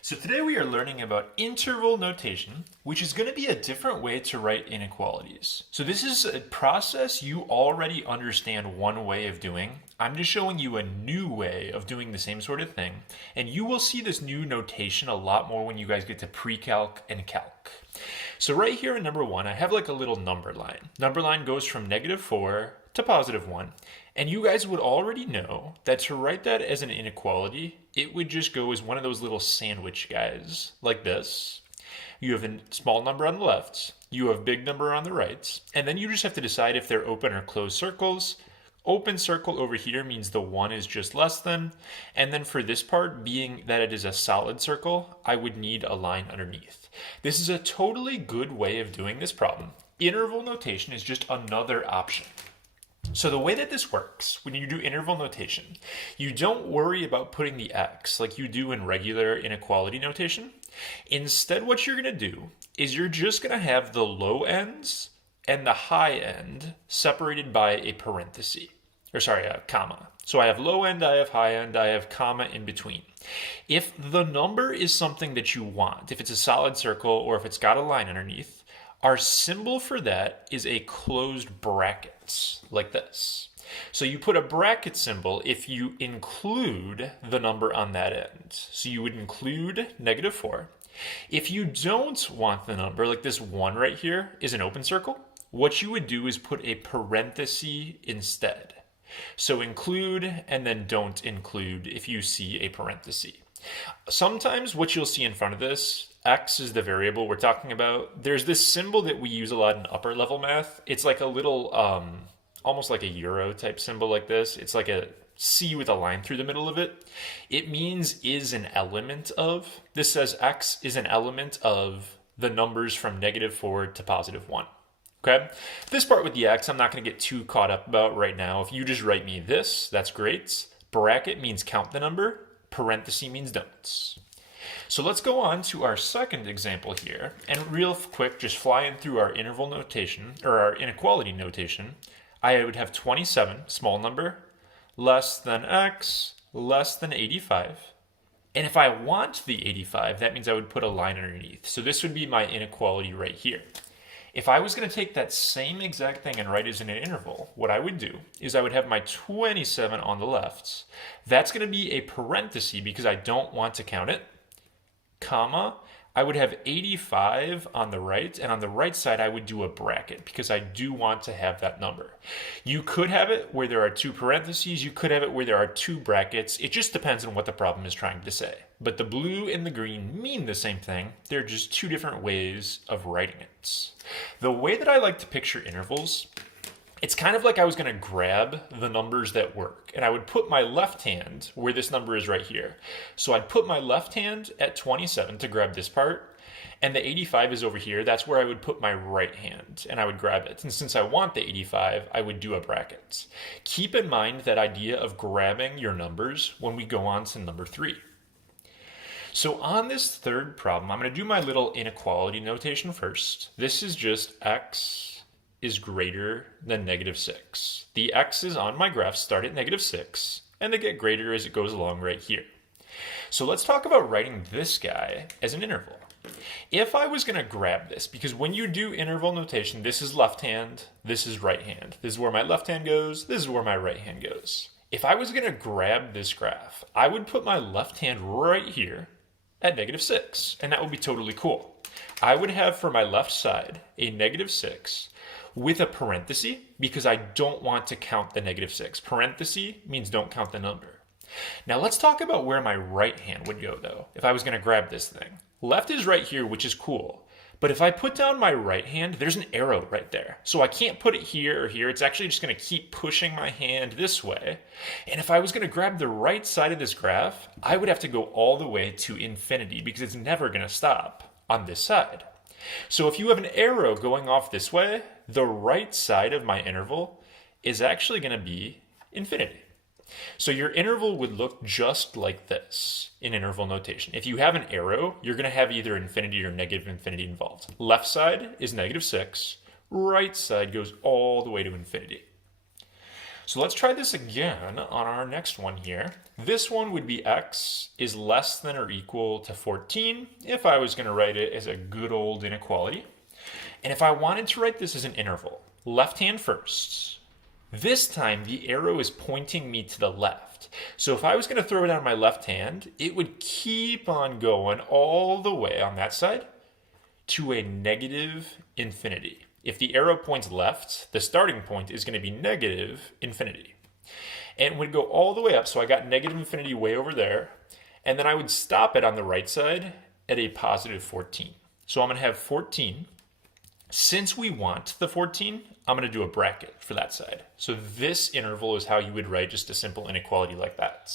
So today we are learning about interval notation, which is going to be a different way to write inequalities. So this is a process you already understand one way of doing. I'm just showing you a new way of doing the same sort of thing, and you will see this new notation a lot more when you guys get to pre-calc and calc. So right here in number 1, I have like a little number line. Number line goes from -4 to +1. And you guys would already know that to write that as an inequality, it would just go as one of those little sandwich guys, like this. You have a small number on the left, you have big number on the right, and then you just have to decide if they're open or closed circles. Open circle over here means the 1 is just less than, and then for this part, being that it is a solid circle, I would need a line underneath. This is a totally good way of doing this problem. Interval notation is just another option. So the way that this works, when you do interval notation, you don't worry about putting the x like you do in regular inequality notation. Instead, what you're going to do is you're just going to have the low ends and the high end separated by a parenthesis, a comma. So I have low end, I have high end, I have comma in between. If the number is something that you want, if it's a solid circle or if it's got a line underneath, our symbol for that is a closed bracket, like this. So you put a bracket symbol if you include the number on that end. So you would include -4. If you don't want the number, like this 1 right here is an open circle, what you would do is put a parenthesis instead. So include and then don't include if you see a parenthesis. Sometimes what you'll see in front of this, x is the variable we're talking about. There's this symbol that we use a lot in upper level math. It's like a little, almost like a euro type symbol like this. It's like a C with a line through the middle of it. It means is an element of. This says x is an element of the numbers from -4 to +1. Okay? This part with the x, I'm not going to get too caught up about right now. If you just write me this, that's great. Bracket means count the number. Parenthesis means don't. So let's go on to our second example here, and real quick, just flying through our interval notation, or our inequality notation, I would have 27, small number, less than x, less than 85. And if I want the 85, that means I would put a line underneath. So this would be my inequality right here. If I was going to take that same exact thing and write it as an interval, what I would do is I would have my 27 on the left. That's going to be a parenthesis because I don't want to count it, comma. I would have 85 on the right, and on the right side I would do a bracket because I do want to have that number. You could have it where there are 2 parentheses, you could have it where there are 2 brackets. It just depends on what the problem is trying to say. But the blue and the green mean the same thing. They're just 2 different ways of writing it. The way that I like to picture intervals, it's kind of like I was going to grab the numbers that work, and I would put my left hand where this number is right here. So I'd put my left hand at 27 to grab this part, and the 85 is over here. That's where I would put my right hand, and I would grab it. And since I want the 85, I would do a bracket. Keep in mind that idea of grabbing your numbers when we go on to number 3. So on this third problem, I'm going to do my little inequality notation first. This is just x is greater than -6. The x's on my graph start at -6, and they get greater as it goes along right here. So let's talk about writing this guy as an interval. If I was going to grab this, because when you do interval notation, this is left hand, this is right hand. This is where my left hand goes, this is where my right hand goes. If I was going to grab this graph, I would put my left hand right here at -6, and that would be totally cool. I would have for my left side a -6 with a parenthesis because I don't want to count the -6. Parenthesis means don't count the number. Now let's talk about where my right hand would go though, if I was going to grab this thing. Left is right here, which is cool. But if I put down my right hand, there's an arrow right there. So I can't put it here or here. It's actually just going to keep pushing my hand this way. And if I was going to grab the right side of this graph, I would have to go all the way to infinity because it's never going to stop on this side. So if you have an arrow going off this way, the right side of my interval is actually going to be infinity. So your interval would look just like this in interval notation. If you have an arrow, you're going to have either infinity or negative infinity involved. Left side is -6, right side goes all the way to infinity. So let's try this again on our next one here. This one would be x is less than or equal to 14 if I was going to write it as a good old inequality. And if I wanted to write this as an interval, left hand first, this time the arrow is pointing me to the left. So if I was going to throw it on my left hand, it would keep on going all the way on that side to a negative infinity. If the arrow points left, the starting point is going to be negative infinity. And it would go all the way up, so I got negative infinity way over there, and then I would stop it on the right side at a positive 14. So I'm going to have 14. Since we want the 14, I'm going to do a bracket for that side. So this interval is how you would write just a simple inequality like that.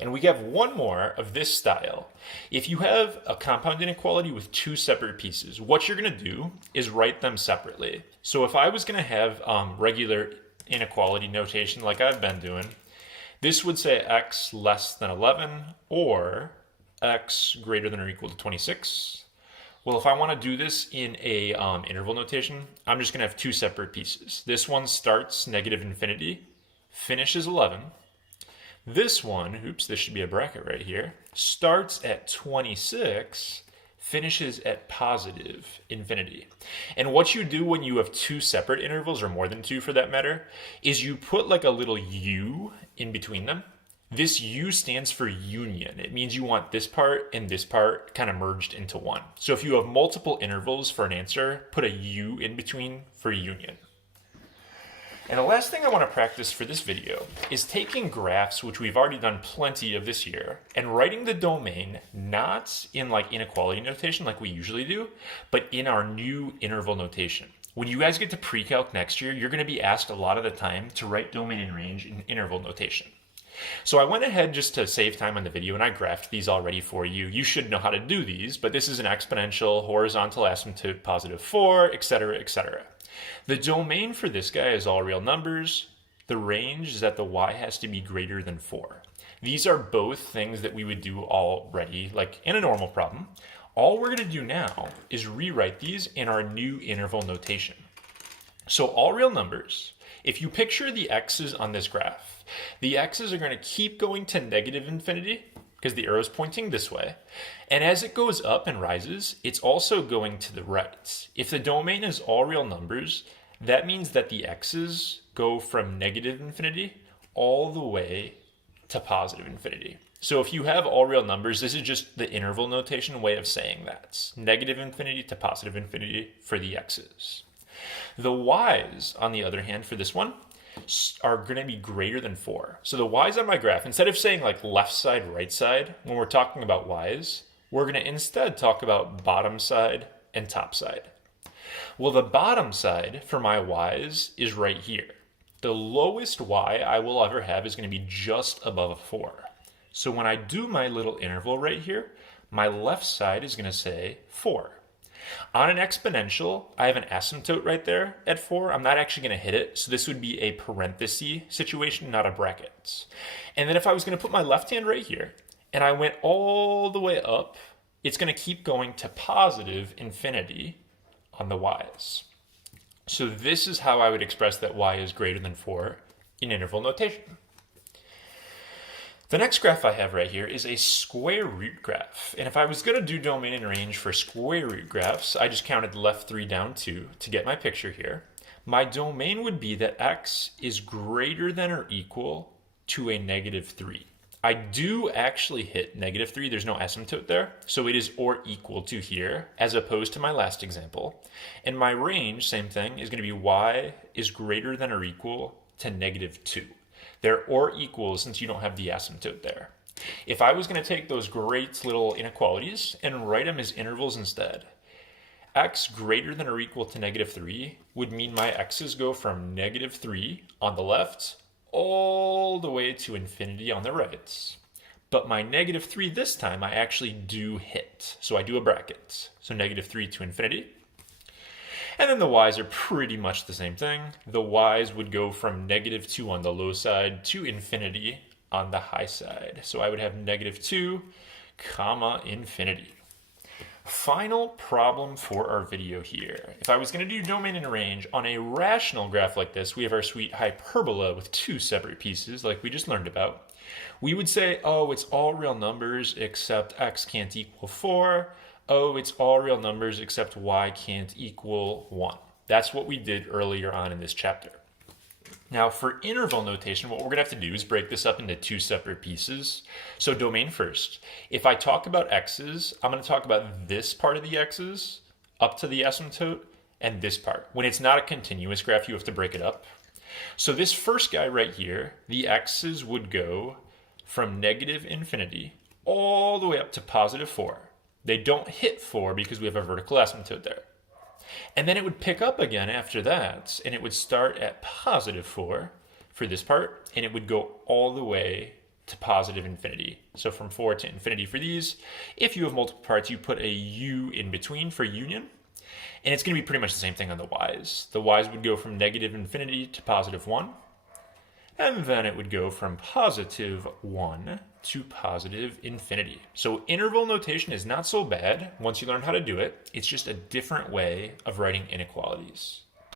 And we have one more of this style. If you have a compound inequality with two separate pieces, what you're going to do is write them separately. So if I was going to have regular inequality notation like I've been doing, this would say x less than 11 or x greater than or equal to 26. Well, if I want to do this in a interval notation, I'm just going to have two separate pieces. This one starts negative infinity, finishes 11. This one, oops, this should be a bracket right here, starts at 26, finishes at positive infinity. And what you do when you have two separate intervals, or more than two for that matter, is you put like a little u in between them. This u stands for union. It means you want this part and this part kind of merged into one. So if you have multiple intervals for an answer, put a u in between for union. And the last thing I want to practice for this video is taking graphs, which we've already done plenty of this year, and writing the domain not in like inequality notation like we usually do, but in our new interval notation. When you guys get to pre-calc next year, you're going to be asked a lot of the time to write domain and range in interval notation. So I went ahead just to save time on the video and I graphed these already for you. You should know how to do these, but this is an exponential, horizontal asymptote, positive 4, etc., etc. The domain for this guy is all real numbers. The range is that the y has to be greater than 4. These are both things that we would do already, like in a normal problem. All we're going to do now is rewrite these in our new interval notation. So all real numbers, if you picture the x's on this graph, the x's are going to keep going to negative infinity because the arrow is pointing this way. And as it goes up and rises, it's also going to the right. If the domain is all real numbers, that means that the x's go from negative infinity all the way to positive infinity. So if you have all real numbers, this is just the interval notation way of saying that. Negative infinity to positive infinity for the x's. The y's, on the other hand, for this one, are going to be greater than 4. So the y's on my graph, instead of saying like left side, right side, when we're talking about y's, we're going to instead talk about bottom side and top side. Well, the bottom side for my y's is right here. The lowest y I will ever have is going to be just above a 4. So when I do my little interval right here, my left side is going to say 4. On an exponential, I have an asymptote right there at 4. I'm not actually going to hit it, so this would be a parenthesis situation, not a bracket. And then if I was going to put my left hand right here, and I went all the way up, it's going to keep going to positive infinity on the y's. So this is how I would express that y is greater than 4 in interval notation. The next graph I have right here is a square root graph. And if I was going to do domain and range for square root graphs, I just counted left 3 down 2 to get my picture here. My domain would be that x is greater than or equal to a negative 3. I do actually hit negative 3. There's no asymptote there. So it is or equal to here, as opposed to my last example. And my range, same thing, is going to be y is greater than or equal to negative 2. They're or equals since you don't have the asymptote there. If I was going to take those great little inequalities and write them as intervals instead, x greater than or equal to negative 3 would mean my x's go from negative 3 on the left all the way to infinity on the right. But my negative 3 this time I actually do hit. So I do a bracket. So negative 3 to infinity. And then the y's are pretty much the same thing. The y's would go from negative 2 on the low side to infinity on the high side. So I would have negative 2, comma, infinity. Final problem for our video here. If I was going to do domain and range on a rational graph like this, we have our sweet hyperbola with two separate pieces like we just learned about. We would say, oh, it's all real numbers except x can't equal 4. Oh, it's all real numbers except y can't equal 1. That's what we did earlier on in this chapter. Now for interval notation, what we're gonna have to do is break this up into two separate pieces. So domain first. If I talk about x's, I'm gonna talk about this part of the x's up to the asymptote and this part. When it's not a continuous graph, you have to break it up. So this first guy right here, the x's would go from negative infinity all the way up to positive 4. They don't hit 4 because we have a vertical asymptote there. And then it would pick up again after that, and it would start at positive 4 for this part, and it would go all the way to positive infinity. So from 4 to infinity for these. If you have multiple parts, you put a u in between for union, and it's going to be pretty much the same thing on the y's. The y's would go from negative infinity to positive 1, and then it would go from positive 1 to positive infinity. So interval notation is not so bad once you learn how to do it. It's just a different way of writing inequalities.